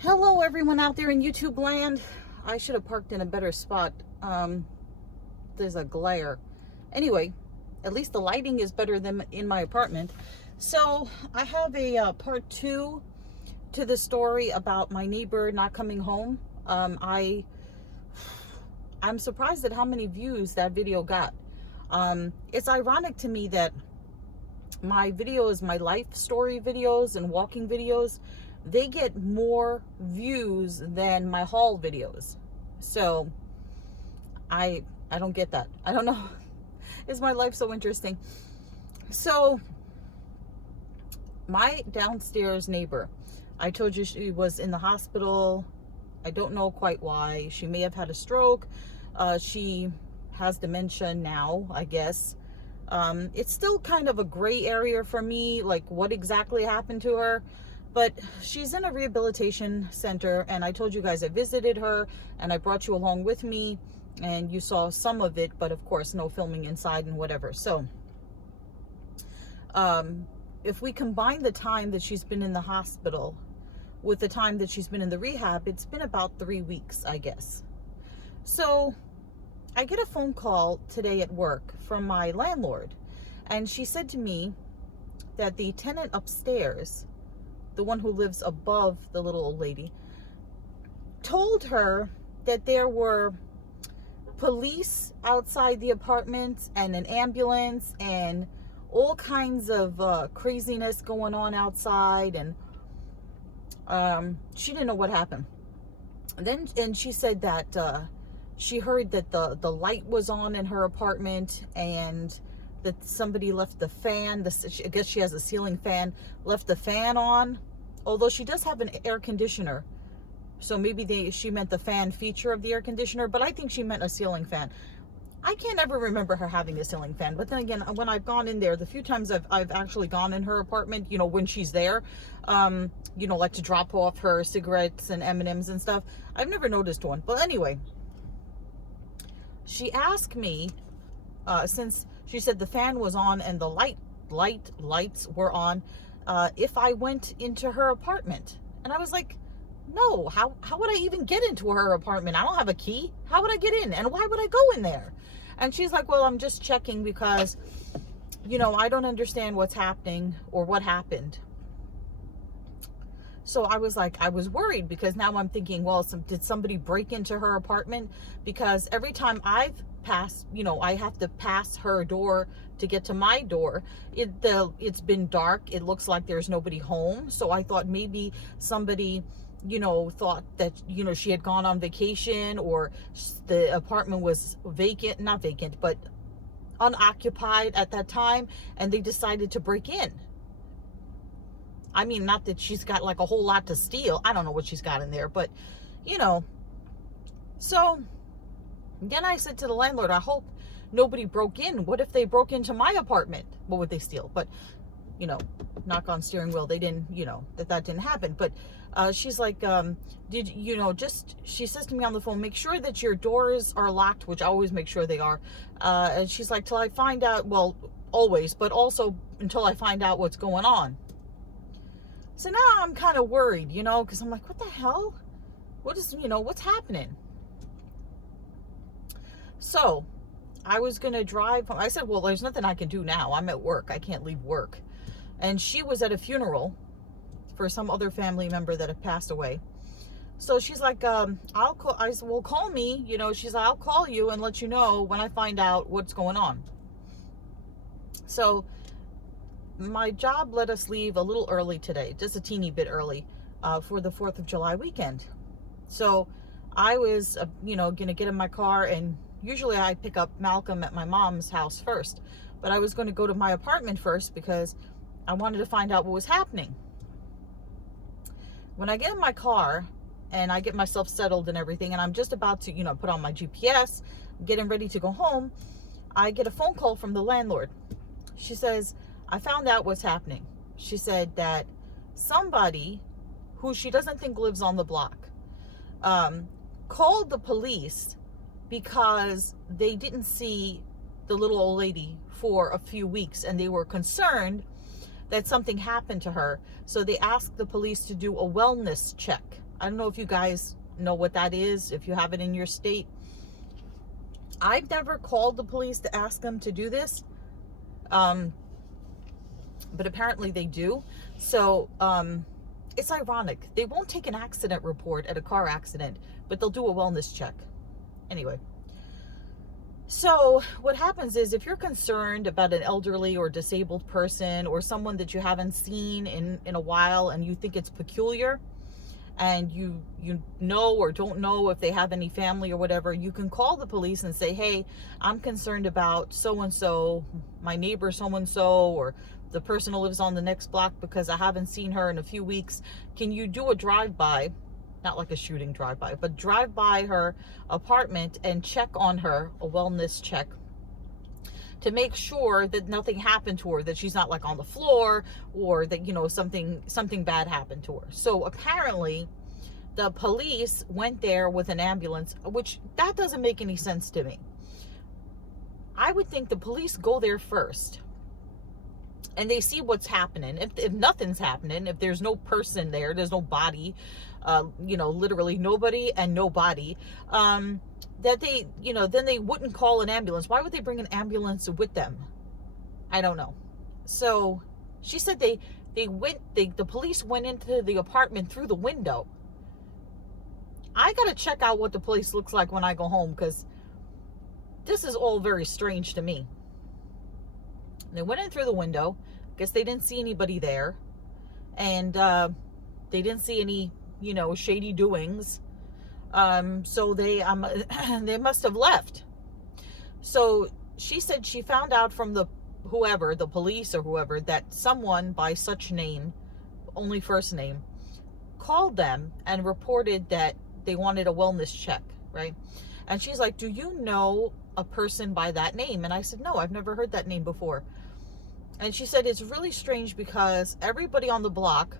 Hello everyone out there in YouTube land. I should have parked in a better spot. There's a glare. Anyway, at least the lighting is better than in my apartment. So I have a part 2 to the story about my neighbor not coming home. I'm surprised at how many views that video got. It's ironic to me that my videos, my life story videos and walking videos, they get more views than my haul videos. So I don't get that. I don't know. Is my life so interesting? So my downstairs neighbor, I told you she was in the hospital. I don't know quite why. She may have had a stroke. She has dementia now, I guess. It's still kind of a gray area for me, like what exactly happened to her. But she's in a rehabilitation center, and I told you guys I visited her and I brought you along with me, and you saw some of it, but of course no filming inside and whatever. So if we combine the time that she's been in the hospital with the time that she's been in the rehab, it's been about 3 weeks, I guess. So I get a phone call today at work from my landlord, and she said to me that the tenant upstairs, the one who lives above the little old lady, told her that there were police outside the apartment and an ambulance and all kinds of craziness going on outside, and she didn't know what happened. And she said that she heard that the light was on in her apartment, and that somebody left the fan, I guess she has a ceiling fan, left the fan on, although she does have an air conditioner. So maybe she meant the fan feature of the air conditioner, but I think she meant a ceiling fan. I can't ever remember her having a ceiling fan. But then again, when I've gone in there, the few times I've actually gone in her apartment, you know, when she's there, you know, like to drop off her cigarettes and M&Ms and stuff, I've never noticed one. But anyway, she asked me, since she said the fan was on and the lights were on, if I went into her apartment. And I was like, no, how would I even get into her apartment? I don't have a key. How would I get in? And why would I go in there? And she's like, well, I'm just checking because, you know, I don't understand what's happening or what happened. So I was like, I was worried, because now I'm thinking, well, did somebody break into her apartment? Because every time I've passed, you know, I have to pass her door to get to my door. It's been dark. It looks like there's nobody home. So I thought maybe somebody, you know, thought that, you know, she had gone on vacation, or the apartment was vacant, not vacant, but unoccupied at that time, and they decided to break in. I mean, not that she's got like a whole lot to steal. I don't know what she's got in there, but you know. So then I said to the landlord, I hope nobody broke in. What if they broke into my apartment? What would they steal? But, you know, knock on steering wheel, they didn't, you know, that didn't happen. But she's like, did you know, she says to me on the phone, make sure that your doors are locked, which I always make sure they are. And she's like, till I find out, well, always, but also until I find out what's going on. So now I'm kind of worried, you know, because I'm like, what the hell? What is, you know, what's happening? So I was going to drive. I said, well, there's nothing I can do now. I'm at work. I can't leave work. And she was at a funeral for some other family member that had passed away. So she's like, I'll call. I said, well, call me. You know, she's like, I'll call you and let you know when I find out what's going on. So my job let us leave a little early today, just a teeny bit early, for the 4th of July weekend. So I was, you know, going to get in my car, and usually I pick up Malcolm at my mom's house first, but I was going to go to my apartment first because I wanted to find out what was happening. When I get in my car and I get myself settled and everything, and I'm just about to, you know, put on my GPS, getting ready to go home, I get a phone call from the landlord. She says, I found out what's happening. She said that somebody who she doesn't think lives on the block called the police because they didn't see the little old lady for a few weeks, and they were concerned that something happened to her. So they asked the police to do a wellness check I don't know if you guys know what that is, if you have it in your state. I've never called the police to ask them to do this, but apparently they do. So it's ironic. They won't take an accident report at a car accident, but they'll do a wellness check. Anyway, so what happens is, if you're concerned about an elderly or disabled person or someone that you haven't seen in a while, and you think it's peculiar, and you know or don't know if they have any family or whatever, you can call the police and say, hey, I'm concerned about so-and-so, my neighbor so-and-so, or the person who lives on the next block, because I haven't seen her in a few weeks. Can you do a drive-by? Not like a shooting drive-by, but drive by her apartment and check on her, a wellness check, to make sure that nothing happened to her, that she's not like on the floor, or that, you know, something bad happened to her. So apparently the police went there with an ambulance, which that doesn't make any sense to me. I would think the police go there first and they see what's happening. If nothing's happening, if there's no person there, there's no body, you know, literally nobody and no body, that they, you know, then they wouldn't call an ambulance. Why would they bring an ambulance with them? I don't know. So she said the police went into the apartment through the window. I gotta check out what the place looks like when I go home, because this is all very strange to me. They went in through the window. Guess they didn't see anybody there, and they didn't see any, you know, shady doings. So they must have left. So she said she found out from the police or whoever, that someone by such name, only first name, called them and reported that they wanted a wellness check, right? And she's like, do you know a person by that name? And I said, no, I've never heard that name before. And she said, it's really strange because everybody on the block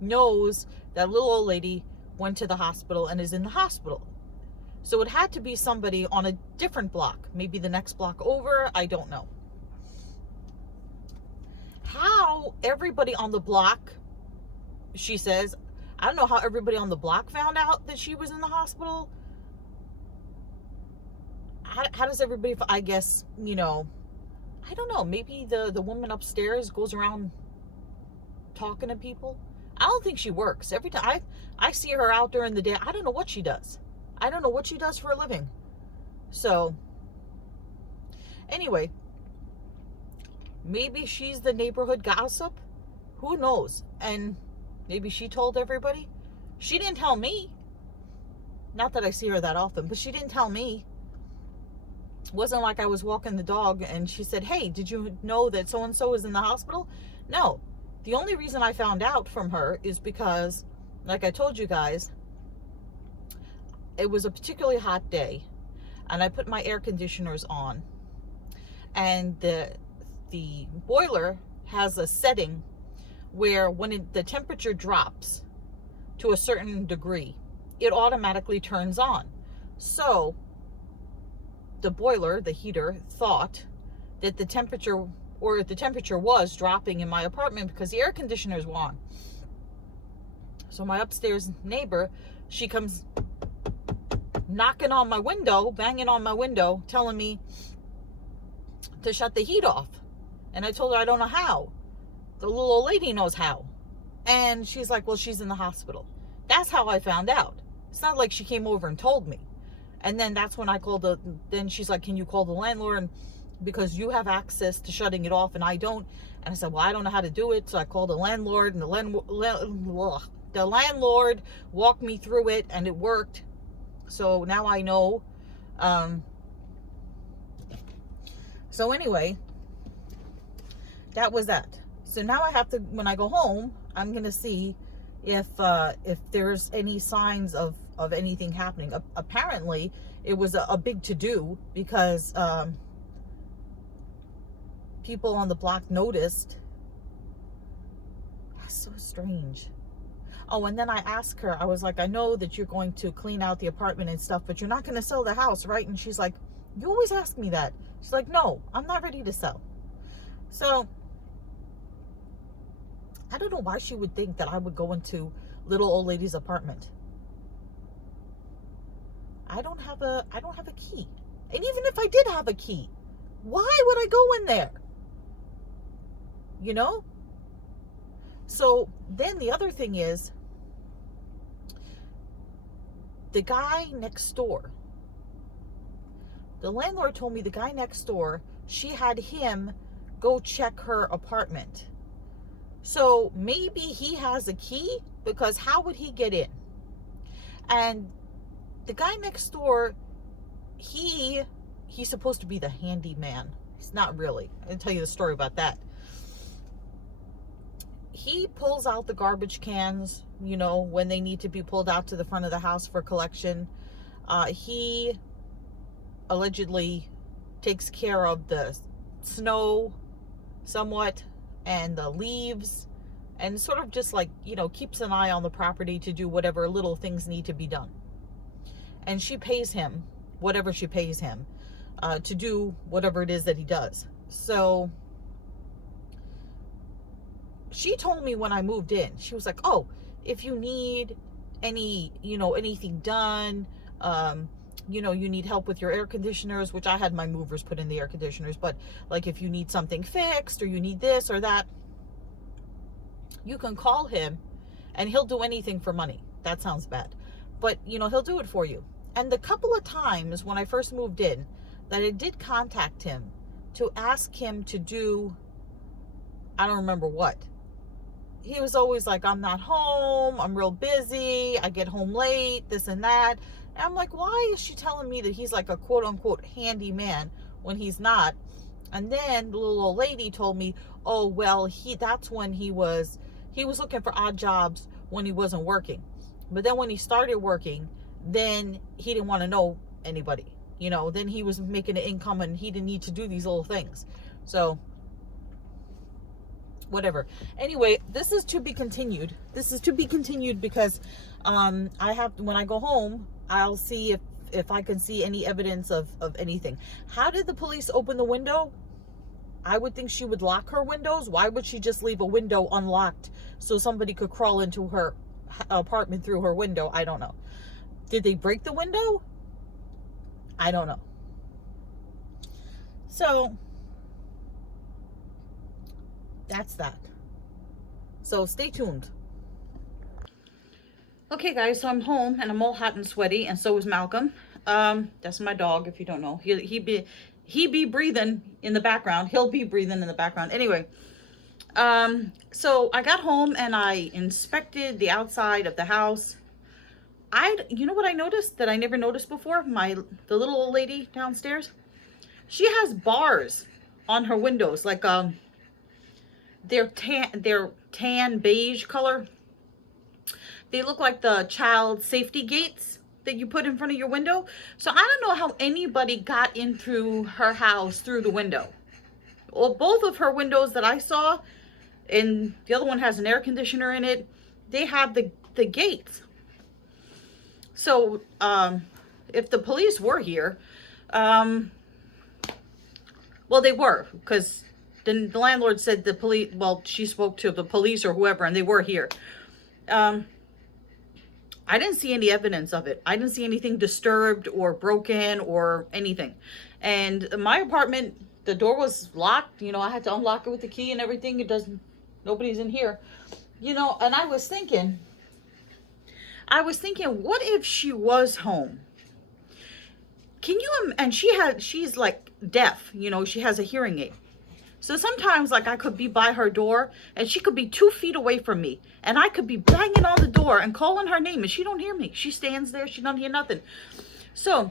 knows that little old lady went to the hospital and is in the hospital. So it had to be somebody on a different block, maybe the next block over, I don't know. How everybody on the block, she says, I don't know how everybody on the block found out that she was in the hospital. How does everybody, I guess, you know, I don't know, maybe the woman upstairs goes around talking to people. I don't think she works. Every time I see her out during the day, I don't know what she does. I don't know what she does for a living. So anyway, maybe she's the neighborhood gossip. Who knows? And maybe she told everybody. She didn't tell me. Not that I see her that often, but she didn't tell me. It wasn't like I was walking the dog and she said, hey, did you know that so-and-so is in the hospital? No. The only reason I found out from her is because, like I told you guys, it was a particularly hot day and I put my air conditioners on, and the boiler has a setting where when the temperature drops to a certain degree, it automatically turns on. So the boiler, the heater, thought that the temperature was dropping in my apartment because the air conditioners were on. So my upstairs neighbor, she comes knocking on my window, banging on my window, telling me to shut the heat off. And I told her I don't know how. The little old lady knows how. And she's like, well, she's in the hospital. That's how I found out. It's not like she came over and told me. And then that's when I called then she's like, can you call the landlord? Because you have access to shutting it off and I don't. And I said, well, I don't know how to do it. So I called the landlord, and the landlord walked me through it and it worked. So now I know. So anyway, that was that. So now I have to, when I go home, I'm going to see if there's any signs of anything happening. Apparently it was a big to-do because people on the block noticed. That's so strange. Oh, and then I asked her, I was like, I know that you're going to clean out the apartment and stuff, but you're not going to sell the house, right? And she's like, you always ask me that. She's like, no, I'm not ready to sell. So I don't know why she would think that I would go into little old lady's apartment. I don't have a key. And even if I did have a key, why would I go in there? You know? So then the other thing is, the guy next door, the landlord told me the guy next door, she had him go check her apartment. So maybe he has a key, because how would he get in? And the guy next door, he's supposed to be the handyman. He's not really. I'll tell you the story about that. He pulls out the garbage cans, you know, when they need to be pulled out to the front of the house for collection. He allegedly takes care of the snow somewhat and the leaves, and sort of just like, you know, keeps an eye on the property to do whatever little things need to be done. And she pays him whatever she pays him to do whatever it is that he does. So she told me when I moved in, she was like, oh, if you need any, you know, anything done, you know, you need help with your air conditioners, which I had my movers put in the air conditioners, but like if you need something fixed or you need this or that, you can call him and he'll do anything for money. That sounds bad, but you know, he'll do it for you. And the couple of times when I first moved in that I did contact him to ask him to do, I don't remember what, he was always like, I'm not home, I'm real busy, I get home late, this and that. And I'm like, why is she telling me that he's like a quote unquote handyman when he's not? And then the little old lady told me, oh, well, that's when he was looking for odd jobs when he wasn't working. But then when he started working, then he didn't want to know anybody. You know, then he was making an income and he didn't need to do these little things. So whatever. Anyway, this is to be continued. This is to be continued because when I go home, I'll see if I can see any evidence of anything. How did the police open the window? I would think she would lock her windows. Why would she just leave a window unlocked so somebody could crawl into her apartment through her window? I don't know. Did they break the window? I don't know. So that's that. So stay tuned. Okay guys, so I'm home and I'm all hot and sweaty, and so is Malcolm. That's my dog, if you don't know. He be breathing in the background. He'll be breathing in the background. Anyway, so I got home and I inspected the outside of the house. You know what I noticed that I never noticed before? The little old lady downstairs, she has bars on her windows, like they're tan beige color. They look like the child safety gates that you put in front of your window. So I don't know how anybody got in through her house through the window. Well, both of her windows that I saw, and the other one has an air conditioner in it, they have the gates. So if the police were here, well, they were, because the landlord said the police, well, she spoke to the police or whoever, and they were here. I didn't see any evidence of it. I didn't see anything disturbed or broken or anything. And my apartment, the door was locked. You know, I had to unlock it with the key and everything. Nobody's in here. You know, and I was thinking, what if she was home? Can you, and she's like deaf, you know, she has a hearing aid. So sometimes, like, I could be by her door and she could be 2 feet away from me, and I could be banging on the door and calling her name and she don't hear me. She stands there, she don't hear nothing. So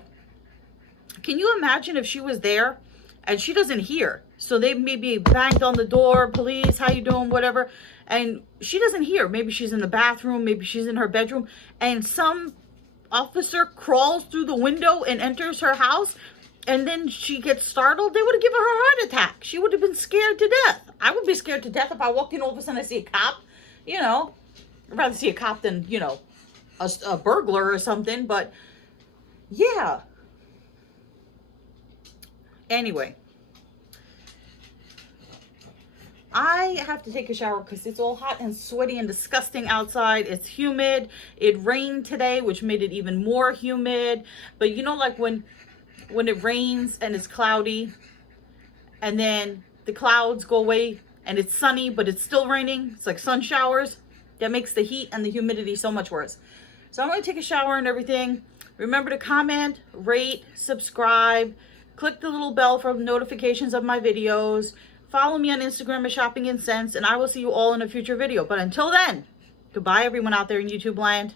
can you imagine if she was there and she doesn't hear? So they maybe banged on the door, police, how you doing, whatever, and she doesn't hear. Maybe she's in the bathroom, maybe she's in her bedroom, and some officer crawls through the window and enters her house, and then she gets startled. They would have given her a heart attack. She would have been scared to death. I would be scared to death if I walk in all of a sudden I see a cop. You know, I'd rather see a cop than, you know, a burglar or something. But yeah. Anyway, I have to take a shower because it's all hot and sweaty and disgusting outside. It's humid. It rained today, which made it even more humid. But you know, like when it rains and it's cloudy and then the clouds go away and it's sunny, but it's still raining. It's like sun showers. That makes the heat and the humidity so much worse. So I'm going to take a shower and everything. Remember to comment, rate, subscribe, click the little bell for notifications of my videos. Follow me on Instagram at Shopping in Sense, and I will see you all in a future video. But until then, goodbye everyone out there in YouTube land.